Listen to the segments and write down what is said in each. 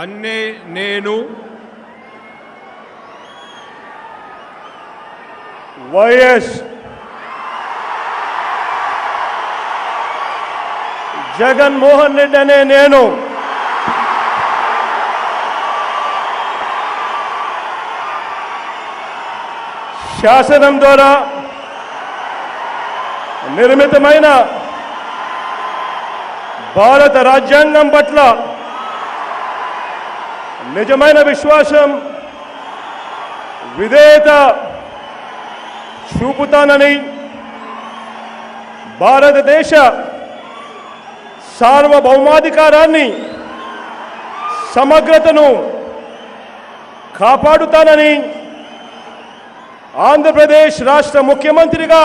అన్నే నేను వైఎస్ జగన్మోహన్ రెడ్డి అనే నేను శాసనం ద్వారా నిర్మితమైన భారత రాజ్యాంగం పట్ల నిజమైన విశ్వాసం విధేయత చూపుతానని భారతదేశ సార్వభౌమాధికారాన్ని సమగ్రతను కాపాడుతానని ఆంధ్రప్రదేశ్ రాష్ట్ర ముఖ్యమంత్రిగా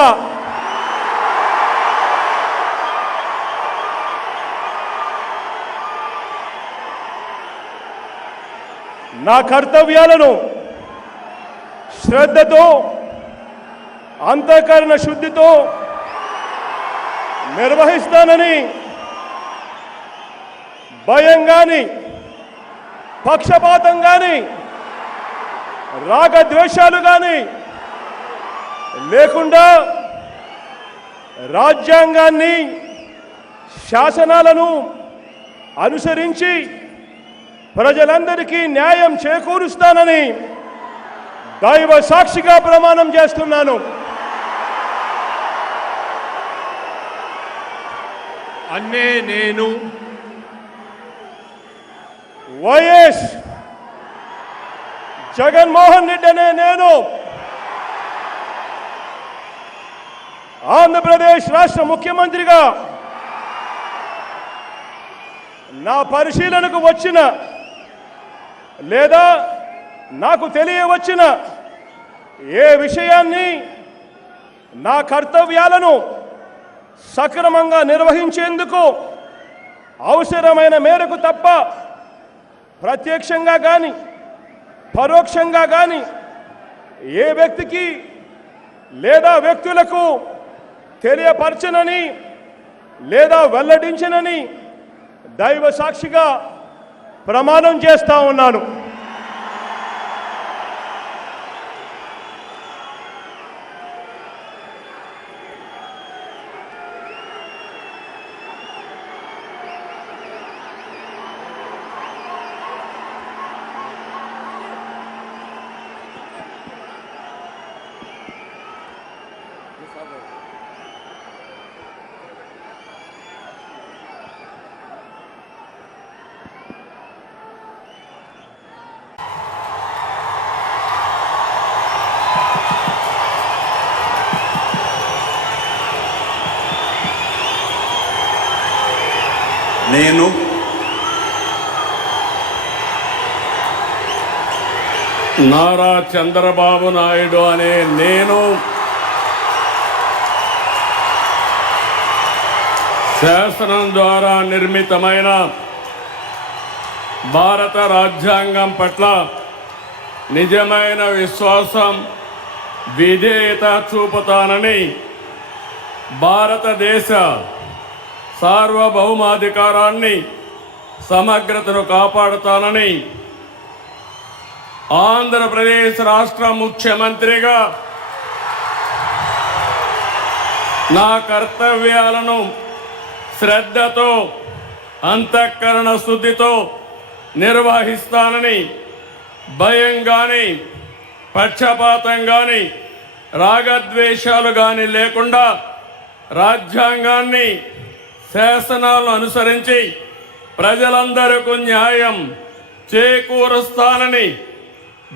నా కర్తవ్యాలను శ్రద్ధతో అంతఃకరణ శుద్ధితో నిర్వహిస్తానని భయం గాని పక్షపాతం గాని రాగద్వేషాలు గాని లేకుండా రాజ్యాంగాన్ని శాసనాలను అనుసరించి ప్రజలందరికీ న్యాయం చేకూరుస్తానని దైవ సాక్షిగా ప్రమాణం చేస్తున్నాను. అన్నే నేను వైఎస్ జగన్మోహన్ రెడ్డి అనే నేను ఆంధ్రప్రదేశ్ రాష్ట్ర ముఖ్యమంత్రిగా నా పరిశీలనకు వచ్చిన లేదా నాకు తెలియవచ్చిన ఏ విషయాన్ని నా కర్తవ్యాలను సక్రమంగా నిర్వహించేందుకు అవసరమైన మేరకు తప్ప ప్రత్యక్షంగా కానీ పరోక్షంగా కానీ ఏ వ్యక్తికి లేదా వ్యక్తులకు తెలియపరచనని లేదా వెల్లడించనని దైవ సాక్షిగా ప్రమాణం చేస్తా ఉన్నాను. నేను నారా చంద్రబాబు నాయుడు అనే నేను శాసనం ద్వారా నిర్మితమైన భారత రాజ్యాంగం పట్ల నిజమైన విశ్వాసం విధేయత చూపుతానని భారతదేశ సార్వభౌమాధికారాన్ని సమగ్రతను కాపాడుతానని ఆంధ్రప్రదేశ్ రాష్ట్ర ముఖ్యమంత్రిగా నా కర్తవ్యాలను శ్రద్ధతో అంతఃకరణ శుద్ధితో నిర్వహిస్తానని భయం కానీ పక్షపాతం కానీ రాగద్వేషాలు కానీ లేకుండా రాజ్యాంగాన్ని శాసనాలను అనుసరించి ప్రజలందరికీ న్యాయం చేకూరుస్తానని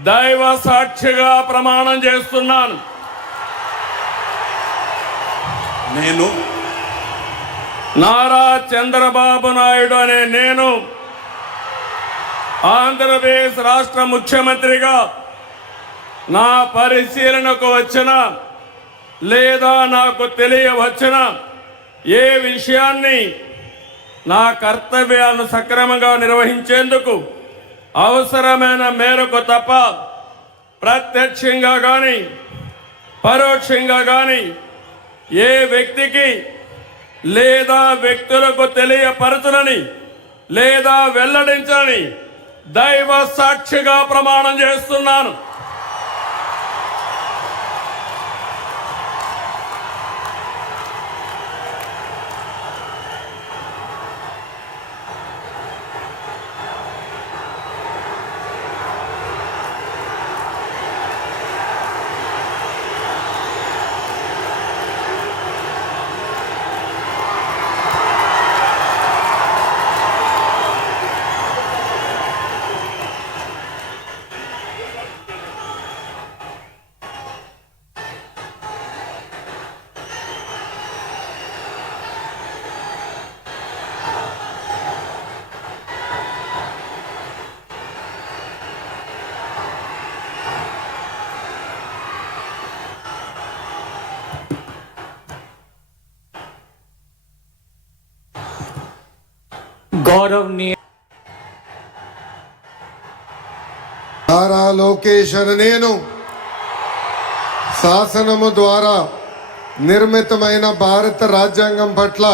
దైవ సాక్షిగా ప్రమాణం చేస్తున్నాను. నేను నారా చంద్రబాబు నాయుడు అనే నేను ఆంధ్రప్రదేశ్ రాష్ట్ర ముఖ్యమంత్రిగా నా పరిశీలనకు వచ్చిన లేదా నాకు తెలియవచ్చిన ఏ విషయాన్ని నా కర్తవ్యాలను సక్రమంగా నిర్వహించేందుకు అవసరమైన మేరకు తప్ప ప్రత్యక్షంగా కానీ పరోక్షంగా కానీ ఏ వ్యక్తికి లేదా వ్యక్తులకు తెలియపరచునని లేదా వెల్లడించని దైవ సాక్షిగా ప్రమాణం చేస్తున్నాను. गौरवनीय నారా లోకేష్ అనే నేను శాసనము ద్వారా నిర్మితమైన భారత రాజ్యాంగం పట్ల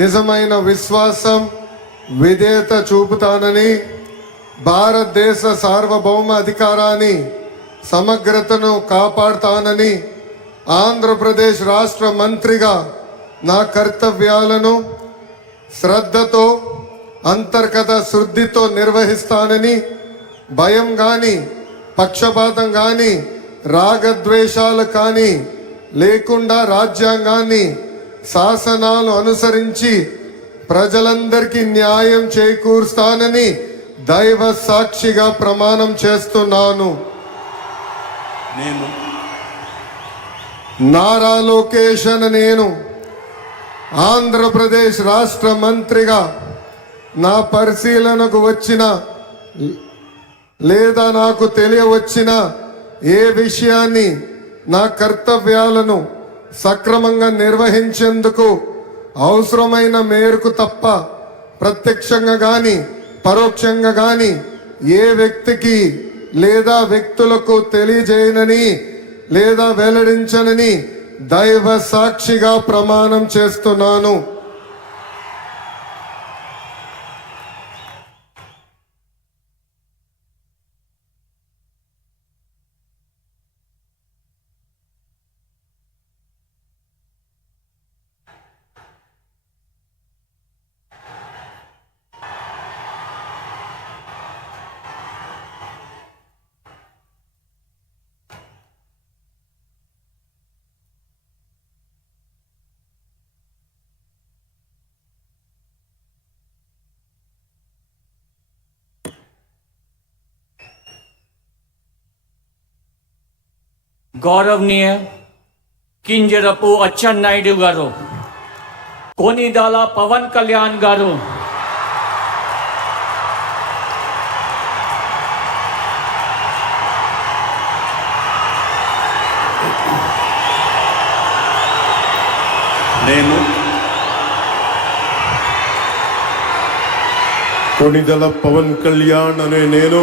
నిజమైన విశ్వాసం విధేయత చూపుతానని, భారతదేశ సార్వభౌమ అధికారాన్ని సమగ్రతను కాపాడుతానని, ఆంధ్రప్రదేశ్ రాష్ట్ర మంత్రిగా నా కర్తవ్యాలను శ్రద్ధతో అంతర్గత శుద్ధితో నిర్వహిస్తానని, భయం కానీ పక్షపాతం కానీ రాగద్వేషాలు కానీ లేకుండా రాజ్యాంగాన్ని శాసనాలు అనుసరించి ప్రజలందరికీ న్యాయం చేకూరుస్తానని దైవ సాక్షిగా ప్రమాణం చేస్తున్నాను. నేను నారా లోకేష్ అనే నేను ఆంధ్రప్రదేశ్ రాష్ట్ర మంత్రిగా నా పరిశీలనకు వచ్చిన లేదా నాకు తెలియవచ్చిన ఏ విషయాన్ని నా కర్తవ్యాలను సక్రమంగా నిర్వహించేందుకు అవసరమైన మేరకు తప్ప ప్రత్యక్షంగా కానీ పరోక్షంగా కానీ ఏ వ్యక్తికి లేదా వ్యక్తులకు తెలియజేయనని లేదా వెల్లడించనని దైవ సాక్షిగా ప్రమాణం చేస్తున్నాను. गौरवनीय किंजरपु अच्चन्नायुडु गारू, कोनिदाल पवन कल्याण गारू, నేను కొణిదెల పవన్ కళ్యాణ్ అనే నేను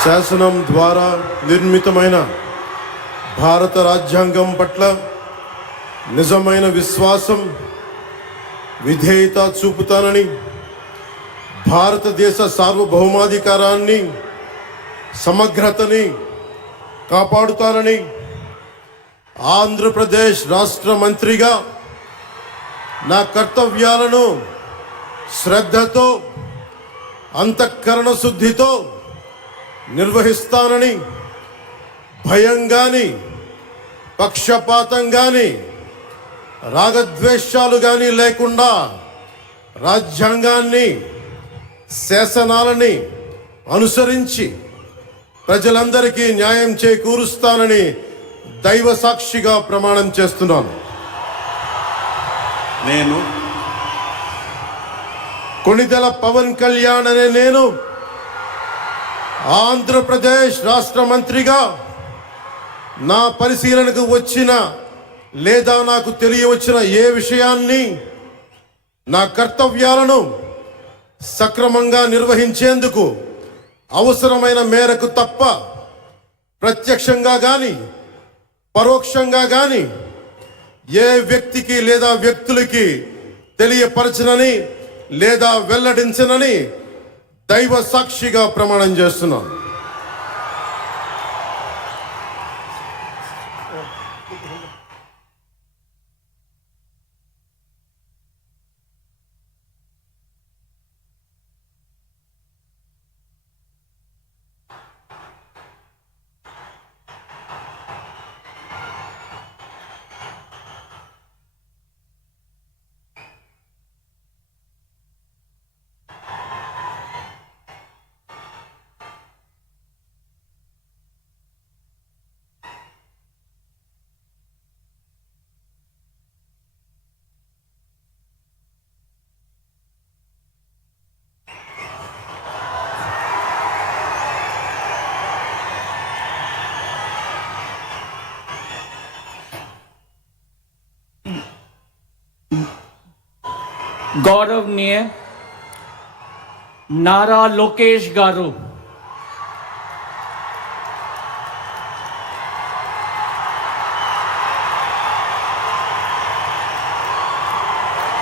శాసనం ద్వారా నిర్మితమైన భారత రాజ్యాంగం పట్ల నిజమైన విశ్వాసం విధేయత చూపుతానని, భారతదేశ సార్వభౌమాధికారాన్ని సమగ్రతని కాపాడుతానని, ఆంధ్రప్రదేశ్ రాష్ట్ర మంత్రిగా నా కర్తవ్యాలను శ్రద్ధతో అంతఃకరణ శుద్ధితో నిర్వహిస్తానని, భయం కానీ పక్షపాతం కానీ రాగద్వేషాలు కానీ లేకుండా రాజ్యాంగాన్ని శాసనాలని అనుసరించి ప్రజలందరికీ న్యాయం చేకూరుస్తానని దైవ సాక్షిగా ప్రమాణం చేస్తున్నాను. నేను కొణిదెల పవన్ కళ్యాణ్ అనే నేను ఆంధ్రప్రదేశ్ రాష్ట్ర మంత్రిగా నా పరిశీలనకు వచ్చిన లేదా నాకు తెలియవచ్చిన ఏ విషయాన్ని నా కర్తవ్యాలను సక్రమంగా నిర్వహించేందుకు అవసరమైన మేరకు తప్ప ప్రత్యక్షంగా కానీ పరోక్షంగా కానీ ఏ వ్యక్తికి లేదా వ్యక్తులకి తెలియపరచనని లేదా వెల్లడించనని దైవ సాక్షిగా ప్రమాణం చేస్తున్నాను. गौरवनीय नारा लोकेश गारू